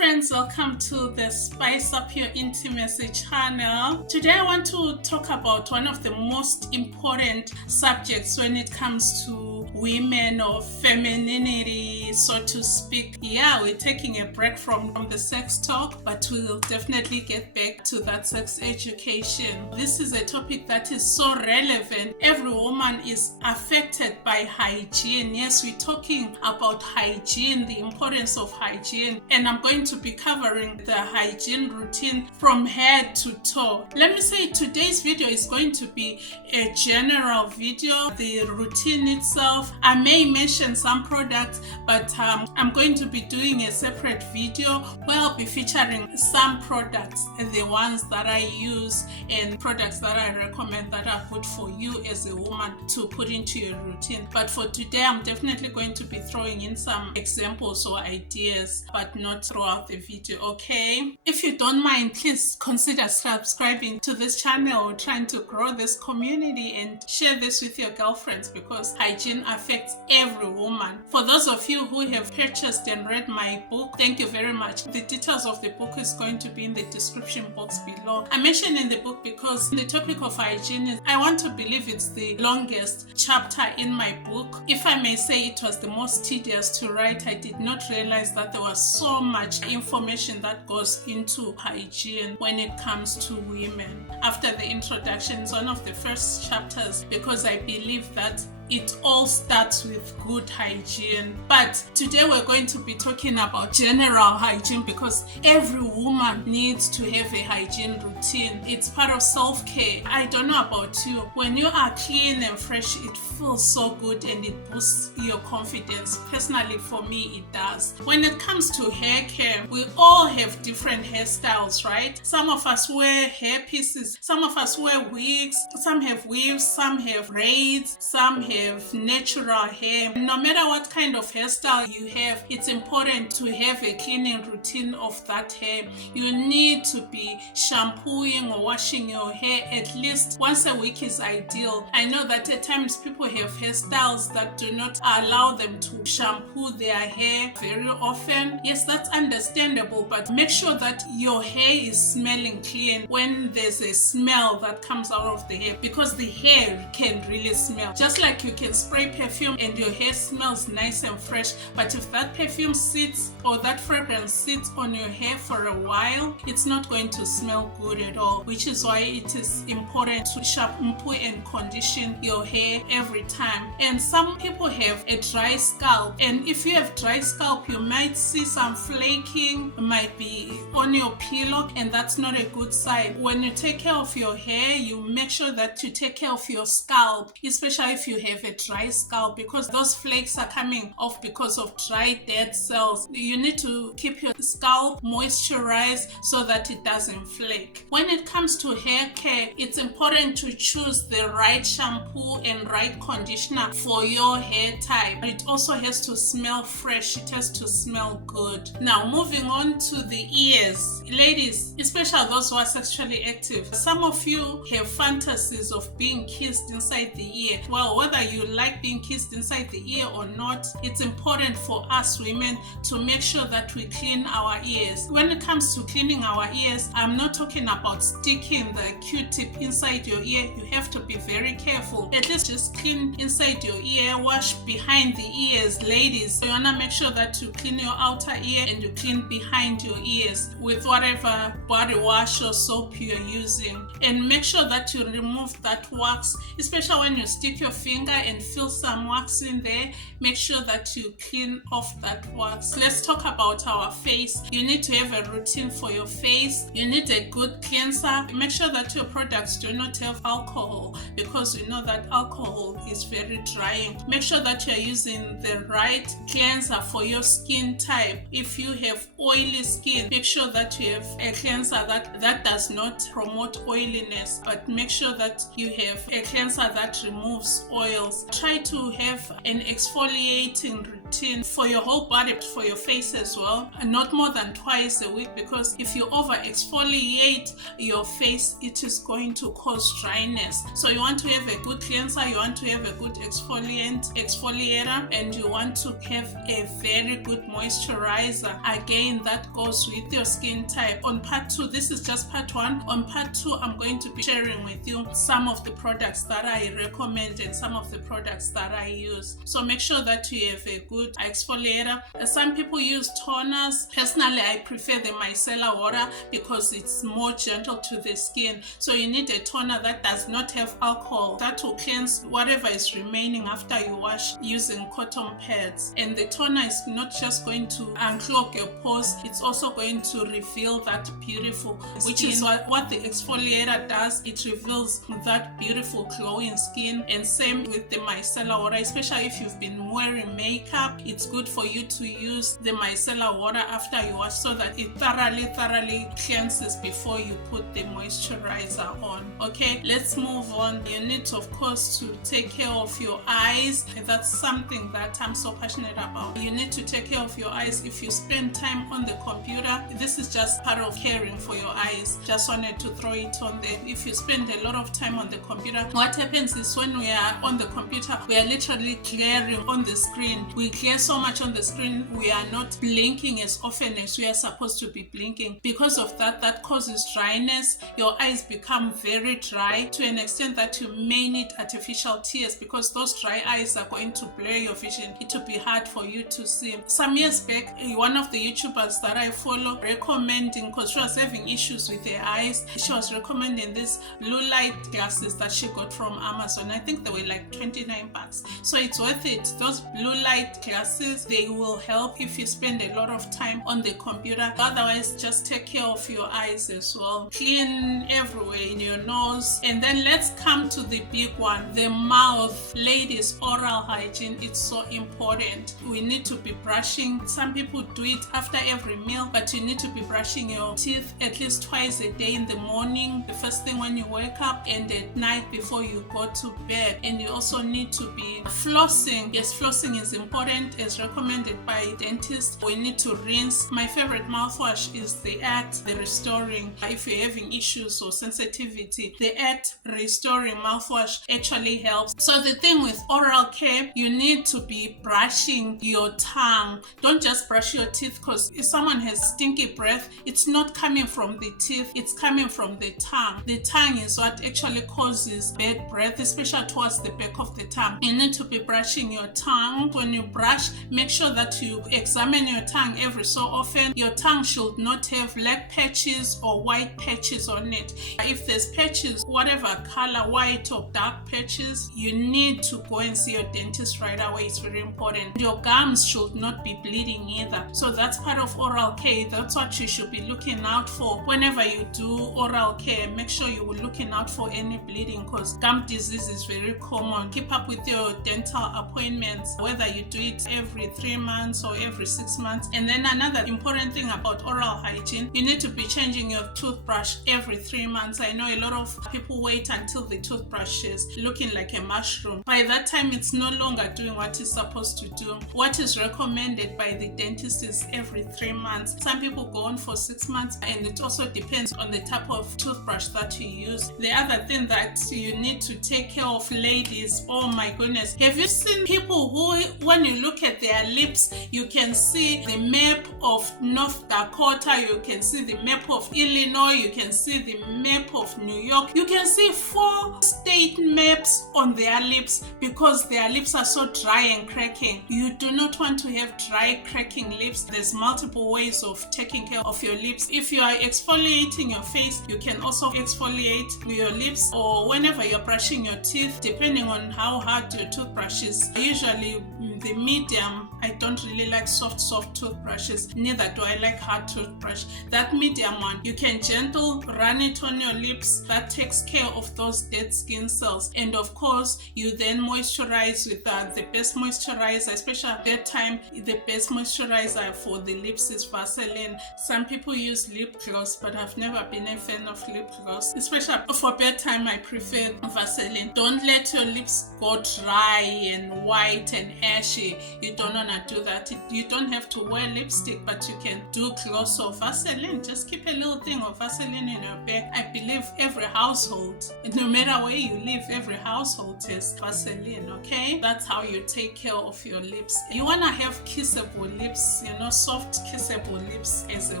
friends, welcome to the Spice Up Your Intimacy channel. Today I want to talk about one of the most important subjects when it comes to women or femininity, so to speak. Yeah, we're taking a break from the sex talk, but we'll definitely get back to that sex education. This is a topic that is so relevant. Every woman is affected by hygiene. Yes, we're talking about hygiene, the importance of hygiene, and I'm going to be covering the hygiene routine from head to toe. Let me say today's video is going to be a general video. The routine itself, I may mention some products, but I'm going to be doing a separate video where I'll be featuring some products, the ones that I use and products that I recommend that are good for you as a woman to put into your routine. But for today, I'm definitely going to be throwing in some examples or ideas, but not throughout the video, okay? If you don't mind, please consider subscribing to this channel. We're trying to grow this community and share this with your girlfriends because hygiene affects every woman. For those of you who have purchased and read my book, thank you very much. The details of the book is going to be in the description box below. I mentioned in the book because the topic of hygiene is, I want to believe it's the longest chapter in my book. If I may say, it was the most tedious to write. I did not realize that there was so much information that goes into hygiene when it comes to women. After the introduction, it's one of the first chapters because I believe that it all starts with good hygiene. But today we're going to be talking about general hygiene because every woman needs to have a hygiene routine. It's part of self-care. I don't know about you. When you are clean and fresh, it feels so good and it boosts your confidence. Personally, for me, it does. When it comes to hair care, we all have different hairstyles, right? Some of us wear hair pieces. Some of us wear wigs. Some have weaves. Some have braids. Some have natural hair. No matter what kind of hairstyle you have, it's important to have a cleaning routine of that hair. You need to be shampooing or washing your hair at least once a week is ideal. I know that at times people have hairstyles that do not allow them to shampoo their hair very often. Yes, that's understandable, but make sure that your hair is smelling clean when there's a smell that comes out of the hair, because the hair can really smell. Just like you can spray perfume and your hair smells nice and fresh, but if that perfume sits or that fragrance sits on your hair for a while, it's not going to smell good at all, which is why it is important to shampoo and condition your hair every time. And some people have a dry scalp, and if you have dry scalp, you might see some flaking, might be on your pillow, and that's not a good sign. When you take care of your hair, you make sure that you take care of your scalp, especially if you have a dry scalp, because those flakes are coming off because of dry dead cells. You need to keep your scalp moisturized so that it doesn't flake. When it comes to hair care, it's important to choose the right shampoo and right conditioner for your hair type. It also has to smell fresh. It has to smell good. Now, moving on to the ears. Ladies, especially those who are sexually active, some of you have fantasies of being kissed inside the ear. Well, whether you like being kissed inside the ear or not, it's important for us women to make sure that we clean our ears. When it comes to cleaning our ears, I'm not talking about sticking the Q-tip inside your ear. You have to be very careful. At least just clean inside your ear, wash behind the ears. Ladies, you want to make sure that you clean your outer ear and you clean behind your ears with whatever body wash or soap you're using. And make sure that you remove that wax, especially when you stick your finger and feel some wax in there. Make sure that you clean off that wax. Let's talk about our face. You need to have a routine for your face. You need a good cleanser. Make sure that your products do not have alcohol, because we know that alcohol is very drying. Make sure that you're using the right cleanser for your skin type. If you have oily skin, make sure that you have a cleanser that does not promote oiliness, but make sure that you have a cleanser that removes oils. Try to have an exfoliating routine for your whole body, for your face as well, and not more than twice a week, because if you over exfoliate your face, it is going to cause dryness. So you want to have a good cleanser, you want to have a good exfoliator, and you want to have a very good moisturizer. Again, that goes with your skin type. On part 2, this is just part 1. On part 2, I'm going to be sharing with you some of the products that I recommend and some of the products that I use. So make sure that you have a good exfoliator. Some people use toners. Personally, I prefer the micellar water because it's more gentle to the skin. So you need a toner that does not have alcohol. That will cleanse whatever is remaining after you wash using cotton pads. And the toner is not just going to unclog your pores, it's also going to reveal that beautiful skin, which is what the exfoliator does. It reveals that beautiful glowing skin. And same with the micellar water, especially if you've been wearing makeup, it's good for you to use the micellar water after you wash so that it thoroughly cleanses before you put the moisturizer on. Okay, let's move on. You need, of course, to take care of your eyes. That's something that I'm so passionate about. You need to take care of your eyes. If you spend time on the computer, this is just part of caring for your eyes. Just wanted to throw it on there. If you spend a lot of time on the computer, what happens is when we are on the computer, we are literally glaring on the screen. We glare so much on the screen, we are not blinking as often as we are supposed to be blinking. Because of that, that causes dryness. Your eyes become very dry to an extent that you may need artificial tears, because those dry eyes are going to blur your vision. It will be hard for you to see. Some years back, one of the YouTubers that I follow recommending, because she was having issues with her eyes, she was recommending these blue light glasses that she got from Amazon. I think they were like $29. So it's worth it. Those blue light glasses, they will help if you spend a lot of time on the computer. Otherwise, just take care of your eyes as well. Clean everywhere in your nose. And then let's come to the big one, the mouth. Ladies, oral hygiene, it's so important. We need to be brushing. Some people do it after every meal, but you need to be brushing your teeth at least twice a day, in the morning, the first thing when you wake up, and at night before you go to bed. And you also need to be flossing. Yes, flossing is important as recommended by dentists. We need to rinse. My favorite mouthwash is the Act, the Restoring. If you're having issues or sensitivity, the Act Restoring mouthwash actually helps. So the thing with oral care, you need to be brushing your tongue. Don't just brush your teeth, because if someone has stinky breath, it's not coming from the teeth, it's coming from the tongue. The tongue is what actually causes bad breath, especially towards the back of the tongue. You need to be brushing your tongue. When you brush, make sure that you examine your tongue every so often. Your tongue should not have black patches or white patches on it. If there's patches, whatever color, white or dark patches, you need to go and see your dentist right away. It's very important. Your gums should not be bleeding either. So that's part of oral care. That's what you should be looking out for whenever you do oral care. Make sure you will looking out for any bleeding, because gum disease is very common. Keep up with your dental appointments, whether you do it every 3 months or every 6 months. And then another important thing about oral hygiene, you need to be changing your toothbrush every 3 months. I know a lot of people wait until the toothbrush is looking like a mushroom. By that time, it's no longer doing what it's supposed to do. What is recommended by the dentist is every 3 months. Some people go on for 6 months, and it also depends on the type of toothbrush that you use. The other thing that you need to take care of, ladies, oh my goodness, have you seen people who, when you look at their lips, you can see the map of North Dakota, you can see the map of Illinois, you can see the map of New York, you can see 4 state maps on their lips, because their lips are so dry and cracking. You do not want to have dry, cracking lips. There's multiple ways of taking care of your lips. If you are exfoliating your face, you can also exfoliate your lips, or whenever you're brushing your teeth, depending on how hard your toothbrush is. Usually the medium, I don't really like soft toothbrushes, neither do I like hard toothbrush. That medium one, you can gentle run it on your lips. That takes care of those dead skin cells. And of course, you then moisturize with the best moisturizer, especially at that time. The best moisturizer for the lips is Vaseline. Some people use lip gloss, but I've never been a fan of lip gloss. Especially for bedtime, I prefer Vaseline. Don't let your lips go dry and white and ashy. You don't want to do that. You don't have to wear lipstick, but you can do gloss or Vaseline. Just keep a little thing of Vaseline in your bag. I believe every household, no matter where you live, every household has Vaseline, okay? That's how you take care of your lips. You want to have kissable lips, soft kissable lips as a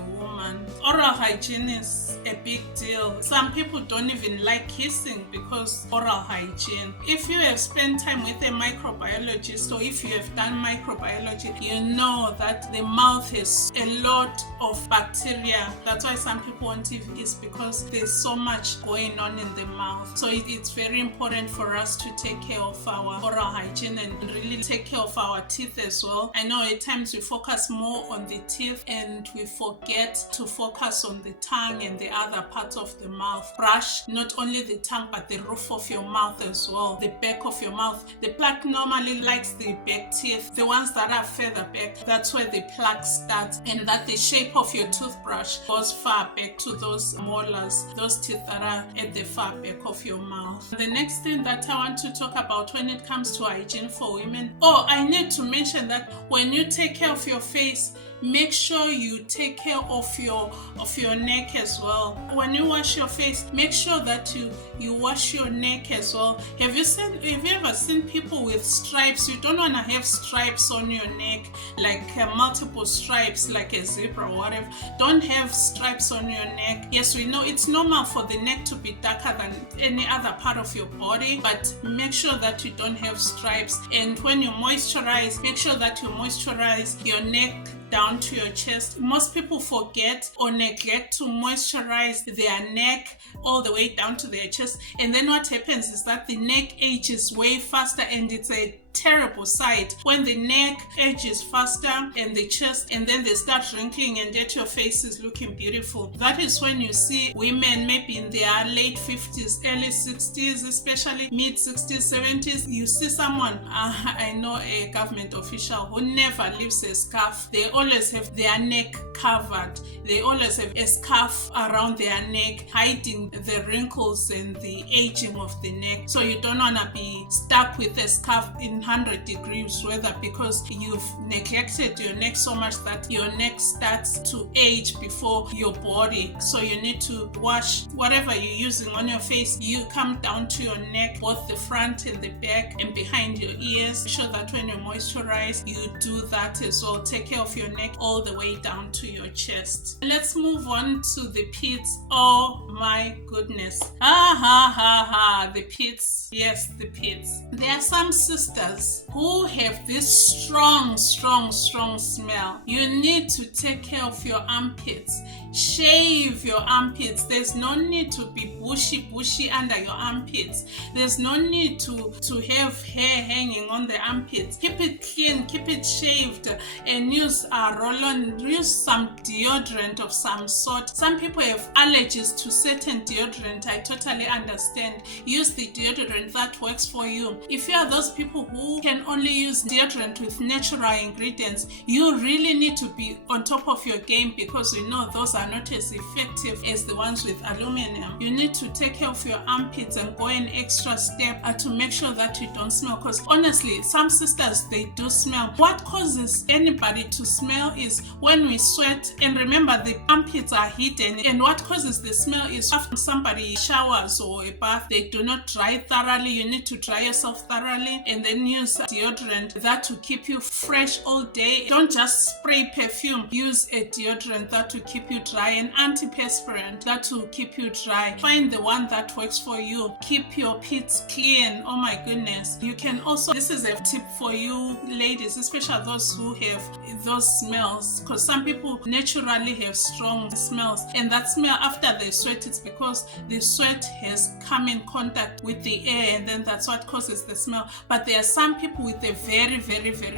woman. Oral hygiene is a big deal. Some people don't even like kissing because oral hygiene. If you have spent time with a microbiologist, or if you have done microbiology, you know that the mouth has a lot of bacteria. That's why some people won't even kiss, because there's so much going on in the mouth. So it's very important for us to take care of our oral hygiene and really take care of our teeth as well. I know at times we focus more on the teeth and we forget to focus on the tongue and the other parts of the mouth. Brush not only the tongue but the roof of your mouth as well, the back of your mouth. The plaque normally likes the back teeth, the ones that are further back. That's where the plaque starts, and that the shape of your toothbrush goes far back to those molars, those teeth that are at the far back of your mouth. The next thing that I want to talk about when it comes to hygiene for women, I need to mention that when you take care of your face, make sure you take care of your neck as well. When you wash your face, make sure that you wash your neck as well. Have you ever seen people with stripes? You don't want to have stripes on your neck, like multiple stripes, like a zebra or whatever. Don't have stripes on your neck. Yes, we know it's normal for the neck to be darker than any other part of your body, but make sure that you don't have stripes. And when you moisturize, make sure that you moisturize your neck down to your chest. Most people forget or neglect to moisturize their neck all the way down to their chest, and then what happens is that the neck ages way faster, and it's a terrible sight when the neck ages faster and the chest, and then they start wrinkling and yet your face is looking beautiful. That is when you see women maybe in their late 50s, early 60s, especially mid 60s, 70s. You see someone, I know a government official who never leaves a scarf. They always have their neck covered. They always have a scarf around their neck, hiding the wrinkles and the aging of the neck. So you don't want to be stuck with a scarf in 100 degrees weather, because you've neglected your neck so much that your neck starts to age before your body. So you need to wash whatever you're using on your face. You come down to your neck, both the front and the back and behind your ears. Make sure that when you moisturize, you do that as well. Take care of your neck all the way down to your chest. Let's move on to the pits. Oh my goodness. The pits. Yes, the pits. There are some sisters who have this strong smell. You need to take care of your armpits. Shave your armpits. There's no need to be bushy under your armpits. There's no need to have hair hanging on the armpits. Keep it clean, keep it shaved, and use a roll-on. Use some deodorant of some sort. Some people have allergies to certain deodorant. I totally understand. Use the deodorant that works for you. If you are those people who can only use deodorant with natural ingredients, you really need to be on top of your game, because we know those are not as effective as the ones with aluminum. You need to take care of your armpits and go an extra step to make sure that you don't smell, because honestly, some sisters, they do smell. What causes anybody to smell is when we sweat, and remember the armpits are hidden, and what causes the smell is after somebody showers or a bath, they do not dry thoroughly. You need to dry yourself thoroughly and then use deodorant that will keep you fresh all day. Don't just spray perfume. Use a deodorant that will keep you dry, an antiperspirant that will keep you dry. Find the one that works for you. Keep your pits clean. Oh my goodness. You can also, this is a tip for you ladies, especially those who have those smells, because some people naturally have strong smells, and that smell after they sweat, it's because the sweat has come in contact with the air, and then that's what causes the smell. But there are some people with a very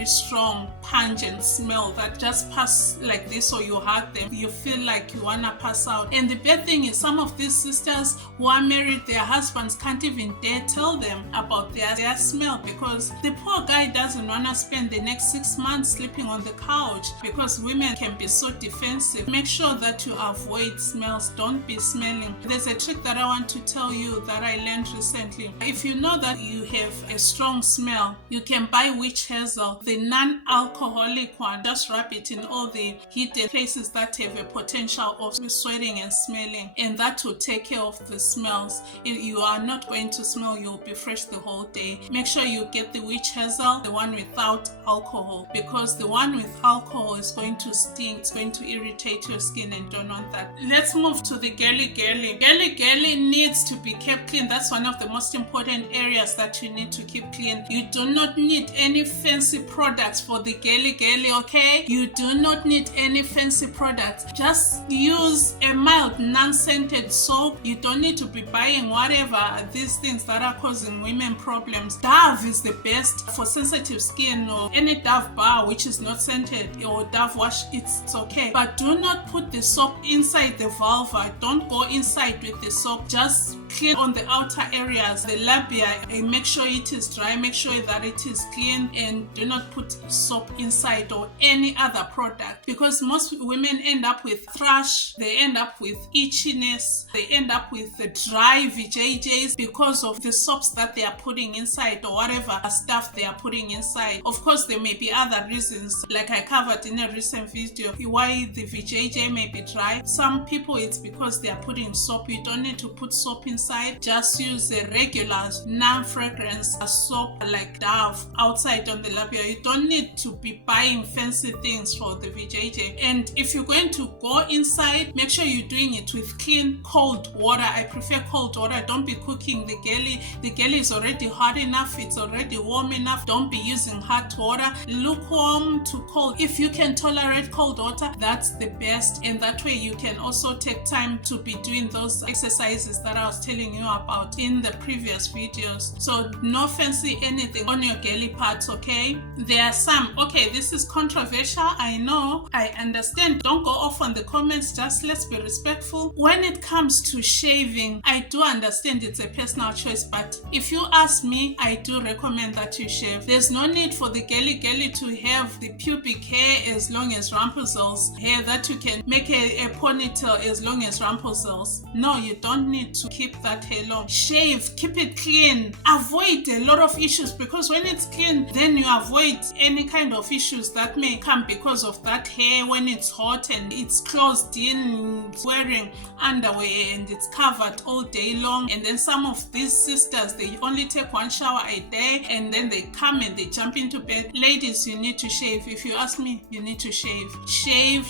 strong pungent smell that just pass like this, or you hug them, you feel like you wanna pass out. And the bad thing is, some of these sisters who are married, their husbands can't even dare tell them about their smell, because the poor guy doesn't wanna spend the next 6 months sleeping on the couch, because women can be so defensive. Make sure that you avoid smells. Don't be smelling. There's a trick that I want to tell you that I learned recently. If you know that you have a strong smell, hazel. You can buy witch hazel, the non-alcoholic one. Just rub it in all the hidden places that have a potential of sweating and smelling, and that will take care of the smells. If you are not going to smell, you'll be fresh the whole day. Make sure you get the witch hazel, the one without alcohol, because the one with alcohol is going to sting, it's going to irritate your skin, and don't want that. Let's move to the girly. Girly needs to be kept clean. That's one of the most important areas that you need to keep clean. You do not need any fancy products for the girly, okay? You do not need any fancy products. Just use a mild non-scented soap. You don't need to be buying whatever these things that are causing women problems. Dove is the best for sensitive skin, or any Dove bar which is not scented, or Dove wash, it's okay. But do not put the soap inside the vulva. Don't go inside with the soap. Just clean on the outer areas, the labia, and make sure it is dry, make sure that it is clean, and do not put soap inside or any other product, because most women end up with thrush, they end up with itchiness, they end up with the dry VJJs because of the soaps that they are putting inside or whatever stuff they are putting inside. Of course, there may be other reasons, like I covered in a recent video, why the VJJ may be dry. Some people, it's because they are putting soap. You don't need to put soap inside. Just use a regular non-fragrance soap like Dove outside on the labia. You don't need to be buying fancy things for the VJJ. And if you're going to go inside, make sure you're doing it with clean cold water. I prefer cold water. Don't be cooking the girly. The girly is already hot enough, it's already warm enough. Don't be using hot water. Lukewarm to cold. If you can tolerate cold water, that's the best, and that way you can also take time to be doing those exercises that I was telling you about in the previous videos. So no fancy anything on your girly parts, okay? There are some, okay, this is controversial, I know, I understand. Don't go off on the comments, just let's be respectful. When it comes to shaving, I do understand it's a personal choice, but if you ask me, I do recommend that you shave. There's no need for the girly to have the pubic hair as long as Rapunzel's hair, that you can make a ponytail as long as Rapunzel's. No, you don't need to keep that hair long. Shave, keep it clean. Avoid a lot of issues, because when it's clean, then you avoid any kind of issues that may come because of that hair when it's hot and it's closed in, wearing underwear and it's covered all day long. And then some of these sisters, they only take one shower a day and then they come and they jump into bed. Ladies, you need to shave. If you ask me, you need to shave. Shave,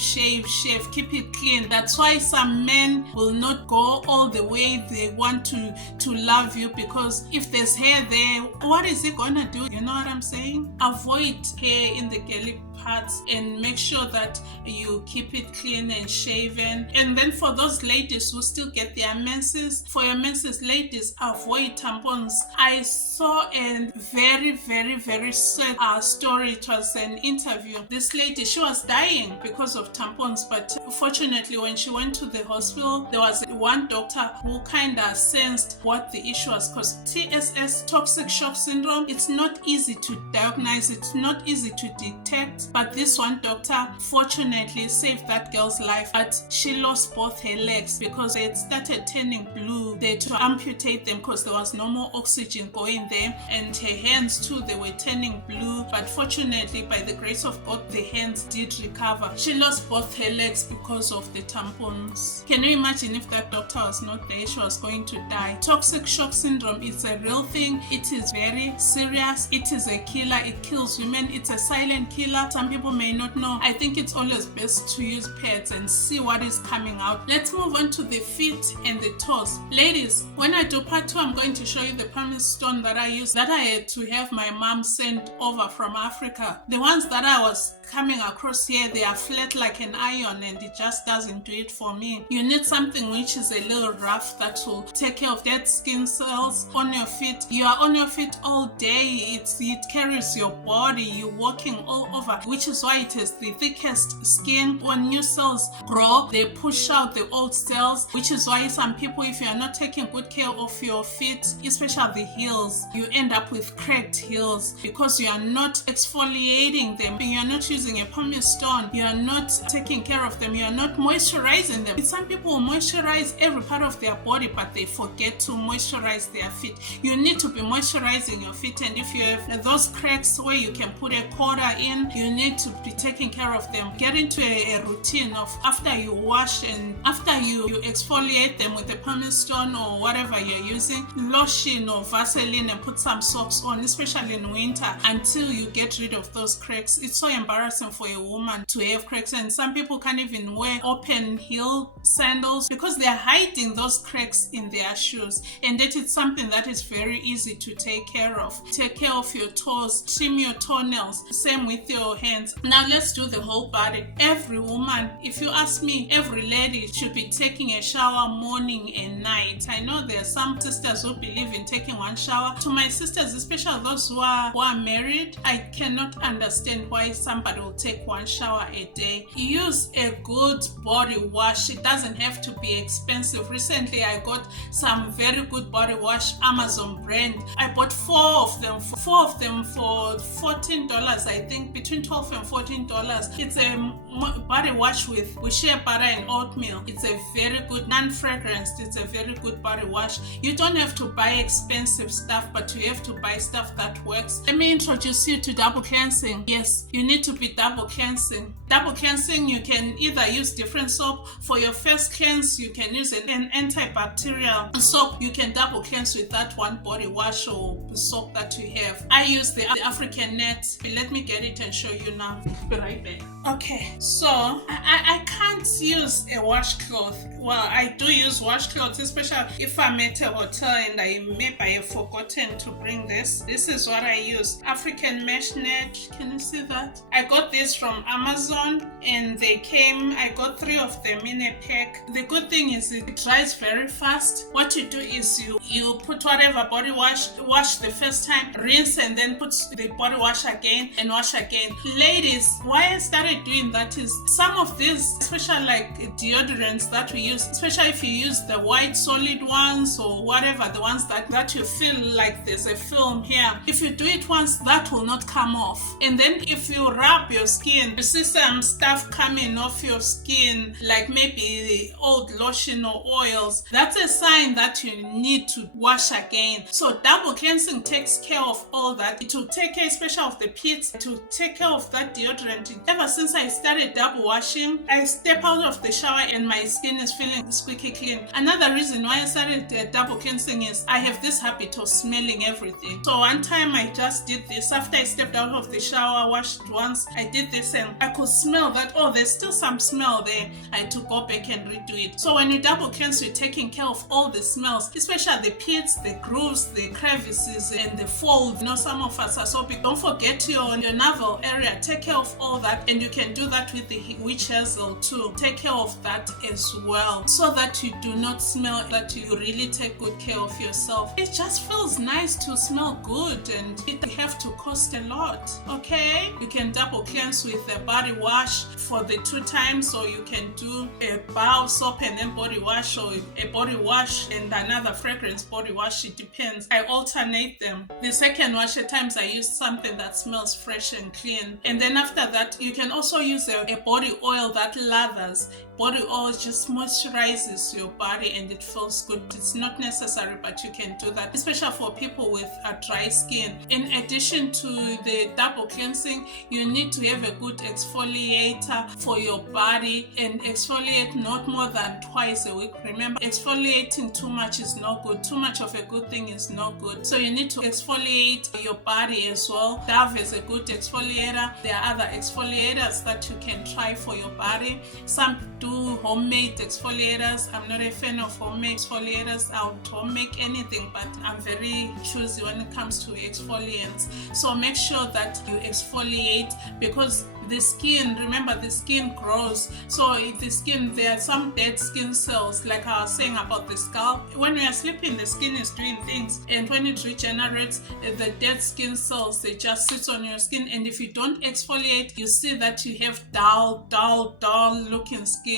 keep it clean. That's why some men will not go all the way they want to love you, because if there's hair there, what is it gonna do? You know what I'm saying? Avoid hair in the girly parts and make sure that you keep it clean and shaven. And then for those ladies who still get their menses, for your menses, ladies, avoid tampons. I saw a very sad story. It was an interview. This lady, she was dying because of tampons, but fortunately when she went to the hospital, there was one doctor who kind of sensed what the issue was, because TSS, toxic shock syndrome, it's not easy to diagnose, it's not easy to detect. But this one doctor fortunately saved that girl's life, but she lost both her legs because they had started turning blue. They had to amputate them because there was no more oxygen going there, and her hands too, they were turning blue. But fortunately, by the grace of God, the hands did recover. She lost both her legs because of the tampons. Can you imagine if that doctor was not there? She was going to die. Toxic shock syndrome is a real thing. It is very serious. It is a killer. It kills women. It's a silent killer. Some people may not know. I think it's always best to use pads and see what is coming out. Let's move on to the feet and the toes. Ladies, when I do part 2, I'm going to show you the pumice stone that I use, that I had to have my mom send over from Africa. The ones that I was coming across here, they are flat like an iron and it just doesn't do it for me. You need something which is a little rough that will take care of dead skin cells on your feet. You are on your feet all day. It carries your body. You're walking all over, which is why it has the thickest skin. When new cells grow, they push out the old cells, which is why some people, if you are not taking good care of your feet, especially the heels, you end up with cracked heels because you are not exfoliating them. You are not using a pumice stone, you are not taking care of them, you are not moisturizing them. Some people moisturize every part of their body, but they forget to moisturize their feet. You need to be moisturizing your feet, and if you have those cracks where you can put a quarter in, you need to be taking care of them. Get into a routine of after you wash and after you exfoliate them with a pumice stone or whatever you're using, lotion or Vaseline, and put some socks on, especially in winter, until you get rid of those cracks. It's so embarrassing for a woman to have cracks, and some people can't even wear open heel sandals because they're hiding those cracks in their shoes, and that is something that is very easy to take care of. Take care of your toes, trim your toenails, same with your hands. Now let's do the whole body. Every woman, if you ask me, every lady should be taking a shower morning and night. I know there are some sisters who believe in taking one shower. To my sisters, especially those who are married, I cannot understand why somebody will take one shower a day. Use a good body wash. It doesn't have to be expensive. Recently I got some very good body wash, Amazon brand. I bought four of them for $14, I think, between $12 and $14. It's a body wash with shea butter and oatmeal. It's a very good, non-fragranced, it's a very good body wash. You don't have to buy expensive stuff, but you have to buy stuff that works. Let me introduce you to double cleansing. Yes, you need to be double cleansing. Double cleansing, you can either use different soap. For your first cleanse, you can use an antibacterial soap. You can double cleanse with that one body wash or soap that you have. I use the African net. Let me get it and show you now. Be right back. Okay, so I can't use a washcloth. Well, I do use washcloths, especially if I'm at a hotel and maybe I have forgotten to bring this. This is what I use. African mesh net. Can you see that? I got this from Amazon and they came, I got 3 of them in a pack. The good thing is it dries very fast. What you do is you put whatever body wash the first time, rinse, and then put the body wash again and wash again. Ladies, why I started doing that is some of these, especially like deodorants that we use, especially if you use the white solid ones or whatever, the ones that you feel like there's a film here, if you do it once, that will not come off. And then if you rub your skin, you see some stuff coming off your skin, like maybe old lotion or oils, that's a sign that you need to wash again. So double cleansing takes care of all that. It will take care especially of the pits, to take care of that deodorant. Ever since I started double washing, I step out of the shower and my skin is feeling squeaky clean. Another reason why I started double cleansing is I have this habit of smelling everything. So one time I just did this. After I stepped out of the shower, washed once, I did this and I could smell that, oh, there's still some smell there. I had to go back and redo it. So when you double cleanse, you're taking care of all the smells, especially the pits, the grooves, the crevices, and the folds. You know, some of us are so big. Don't forget your navel area. Take care of all that, and you can do that with the witch hazel too. Take care of that as well, so that you do not smell, that you really take good care of yourself. It just feels nice to smell good, and it have to cost a lot. Okay, you can double cleanse with a body wash for the 2 times, or you can do a bar of soap and then body wash, or a body wash and another fragrance body wash. It depends. I alternate them. The second wash at times I use something that smells fresh and clean, and then after that you can also use a body oil that lathers. Body oil just moisturizes your body and it feels good. It's not necessary, but you can do that, especially for people with a dry skin. In addition to the double cleansing, you need to have a good exfoliator for your body, and exfoliate not more than twice a week. Remember, exfoliating too much is not good. Too much of a good thing is not good. So you need to exfoliate your body as well. Dove is a good exfoliator. There are other exfoliators that you can try for your body. Some do homemade exfoliators. I'm not a fan of homemade exfoliators. I don't make anything, but I'm very choosy when it comes to exfoliants. So make sure that you exfoliate, because the skin, remember, the skin grows. So if the skin, there are some dead skin cells, like I was saying about the scalp. When we are sleeping, the skin is doing things, and when it regenerates, the dead skin cells, they just sit on your skin, and if you don't exfoliate, you see that you have dull looking skin.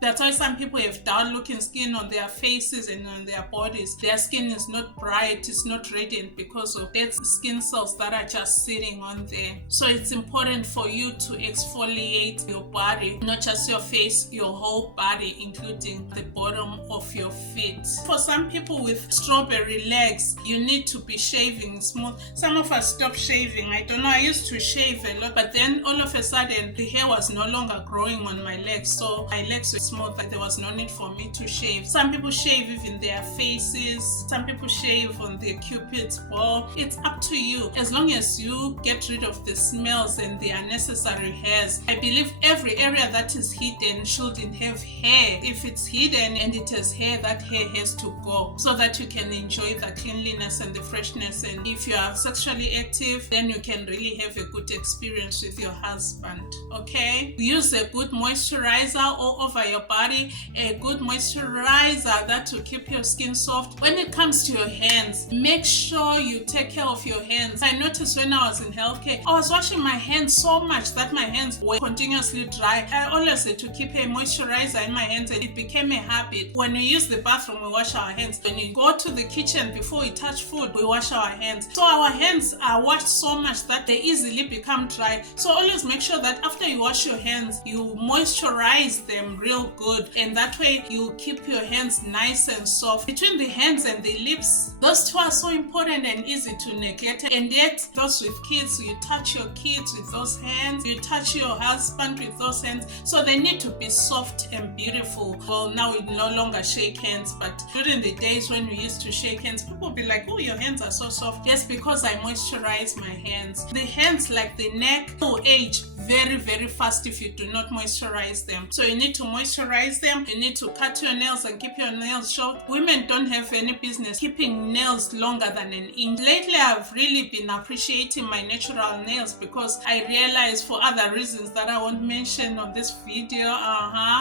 That's why some people have dull looking skin on their faces and on their bodies. Their skin is not bright, it's not radiant, because of dead skin cells that are just sitting on there. So it's important for you to exfoliate your body, not just your face, your whole body, including the bottom of your feet. For some people with strawberry legs, you need to be shaving smooth. Some of us stopped shaving. I don't know, I used to shave a lot, but then all of a sudden the hair was no longer growing on my legs, so my legs were smooth, but there was no need for me to shave. Some people shave even their faces, some people shave on their cupid's bow. It's up to you, as long as you get rid of the smells and the unnecessary hairs. I believe every area that is hidden shouldn't have hair. If it's hidden and it has hair, that hair has to go so that you can enjoy the cleanliness and the freshness. And if you are sexually active, then you can really have a good experience with your husband. Okay, use a good moisturizer all over your body, a good moisturizer that will keep your skin soft. When it comes to your hands, make sure you take care of your hands. I noticed when I was in healthcare, I was washing my hands so much that my hands were continuously dry. I always had to keep a moisturizer in my hands, and it became a habit. When we use the bathroom, we wash our hands. When you go to the kitchen, before we touch food, we wash our hands. So our hands are washed so much that they easily become dry. So always make sure that after you wash your hands, you moisturize them real good, and that way you keep your hands nice and soft. Between the hands and the lips, those two are so important and easy to neglect. And yet, those with kids, you touch your kids with those hands, you touch your husband with those hands, so they need to be soft and beautiful. Well, now we no longer shake hands, but during the days when we used to shake hands, people be like, oh, your hands are so soft. Yes, because I moisturize my hands. The hands, like the neck, will age very, very fast if you do not moisturize them. So you need to moisturize them. You need to cut your nails and keep your nails short. Women don't have any business keeping nails longer than an inch. Lately, I've really been appreciating my natural nails because I realized, for other reasons that I won't mention on this video,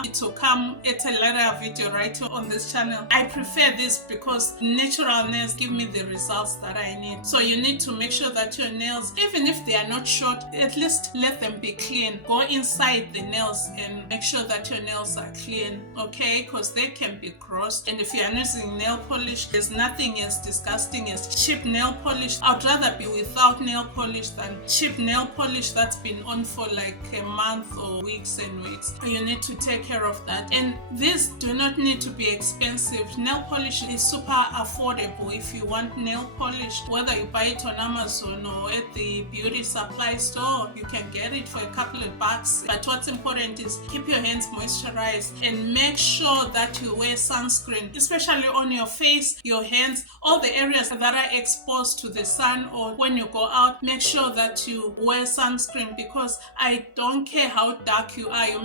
it will come at a later video right on this channel. I prefer this because natural nails give me the results that I need. So you need to make sure that your nails, even if they are not short, at least let them be clean. Go inside the nails and make sure that your nails are clean, okay? Because they can be gross. And if you are using nail polish, there's nothing as disgusting as cheap nail polish. I'd rather be without nail polish than cheap nail polish that's been on for like a month or weeks and weeks. You need to take care of that. And these do not need to be expensive. Nail polish is super affordable. If you want nail polish, whether you buy it on Amazon or at the beauty supply store, you can get it for a couple of bucks. But what's important is keep your hands moisturized and make sure that you wear sunscreen, especially on your face, your hands, all the areas that are exposed to the sun, or when you go out, make sure that you wear sunscreen, because I don't care how dark you are. You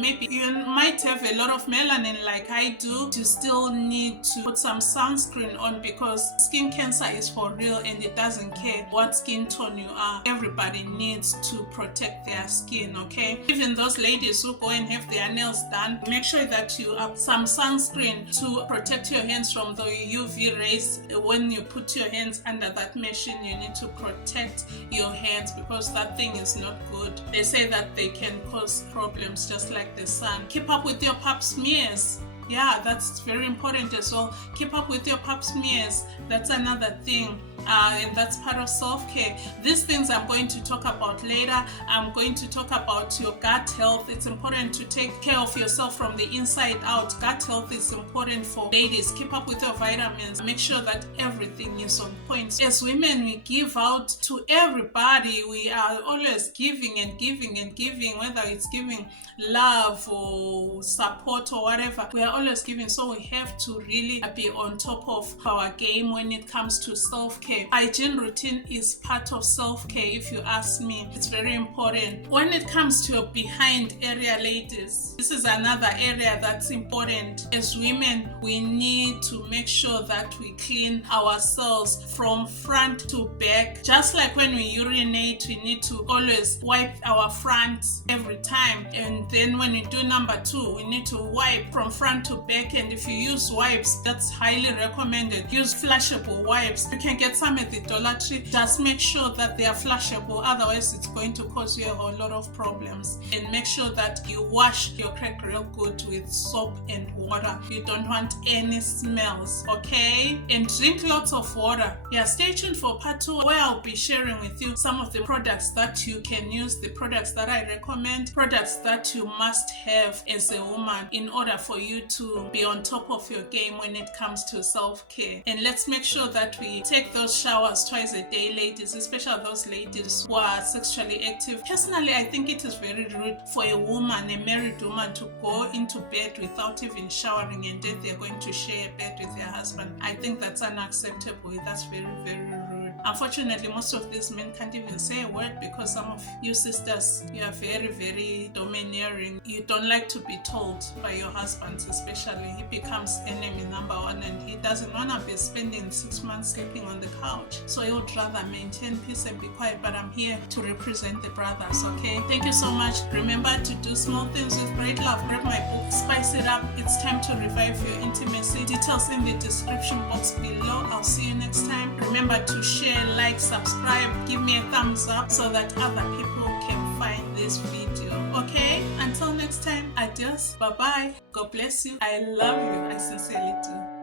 might have a lot of melanin like I do. You still need to put some sunscreen on, because skin cancer is for real and it doesn't care what skin tone you are. Everybody needs to protect their skin, okay? Even those ladies who go and have their nails done, make sure that you have some sunscreen to protect your hands from the UV rays. When you put your hands under that machine, you need to protect your hands, because that thing is not good. They say that they can cause problems just like the sun. Keep up with your pap smears. Yeah, that's very important as well. Keep up with your pap smears. That's another thing. And that's part of self-care. These things I'm going to talk about later. I'm going to talk about your gut health. It's important to take care of yourself from the inside out. Gut health is important for ladies. Keep up with your vitamins. Make sure that everything is on point. As women, we give out to everybody. We are always giving and giving and giving, whether it's giving love or support or whatever. We are always giving. So we have to really be on top of our game when it comes to self-care. Hygiene routine is part of self-care, if you ask me. It's very important. When it comes to your behind area, ladies, this is another area that's important. As women, we need to make sure that we clean ourselves from front to back. Just like when we urinate, we need to always wipe our front every time. And then when we do number 2, we need to wipe from front front to back, and if you use wipes, that's highly recommended. Use flushable wipes. You can get some at the Dollar Tree. Just make sure that they are flushable, otherwise it's going to cause you a whole lot of problems. And make sure that you wash your crack real good with soap and water. You don't want any smells, okay? And drink lots of water. Yeah, stay tuned for part 2, where I'll be sharing with you some of the products that you can use, the products that I recommend, products that you must have as a woman in order for you to be on top of your game when it comes to self-care. And let's make sure that we take those showers twice a day, ladies, especially those ladies who are sexually active. Personally, I think it is very rude for a woman, a married woman, to go into bed without even showering, and then they're going to share a bed with their husband. I think that's unacceptable. That's very, very rude. Unfortunately, most of these men can't even say a word, because some of you sisters, you are very, very domineering. You don't like to be told by your husbands, especially. He becomes enemy number one, and he doesn't want to be spending 6 months sleeping on the couch. So he would rather maintain peace and be quiet. But I'm here to represent the brothers, okay? Thank you so much. Remember to do small things with great love. Grab my book, Spice It Up. It's time to revive your intimacy. Details in the description box below. I'll see you next time. Remember to share, like, subscribe, give me a thumbs up so that other people can find this video. Okay, until next time, adios, bye bye, God bless you, I love you, I sincerely do.